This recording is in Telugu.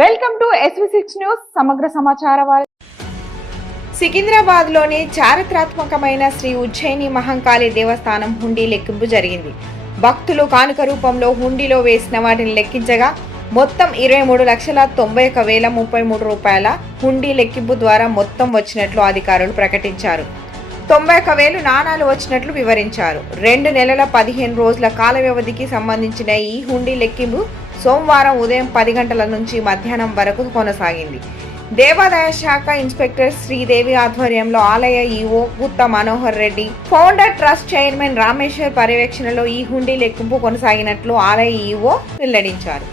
వెల్కమ్ టు SV6 న్యూస్ సమగ్ర సమాచార వార్త. సికింద్రాబాద్ లోని చారిత్రాత్మకమైన శ్రీ ఉజ్జయిని మహంకాళి దేవస్థానం హుండీ లెక్కింపు జరిగింది. భక్తులు కానుక రూపంలో హుండీలో వేసిన వాటిని లెక్కించగా మొత్తం 23,91,033 రూపాయల హుండీ లెక్కింపు ద్వారా మొత్తం వచ్చినట్లు అధికారులు ప్రకటించారు. 91,000 నాణాలు వచ్చినట్లు వివరించారు. 2 నెలల 15 రోజుల కాల వ్యవధికి సంబంధించిన ఈ హుండీ లెక్కింపు సోమవారం ఉదయం 10 గంటల నుంచి మధ్యాహ్నం వరకు కొనసాగింది. దేవాదాయ శాఖ ఇన్స్పెక్టర్ శ్రీదేవి ఆధ్వర్యంలో ఆలయ EO Gutta Manohar Reddy, founder trust chairman Rameshwar పర్యవేక్షణలో ఈ హుండీ లెక్కింపు కొనసాగినట్లు ఆలయ ఈవో వెల్లడించారు.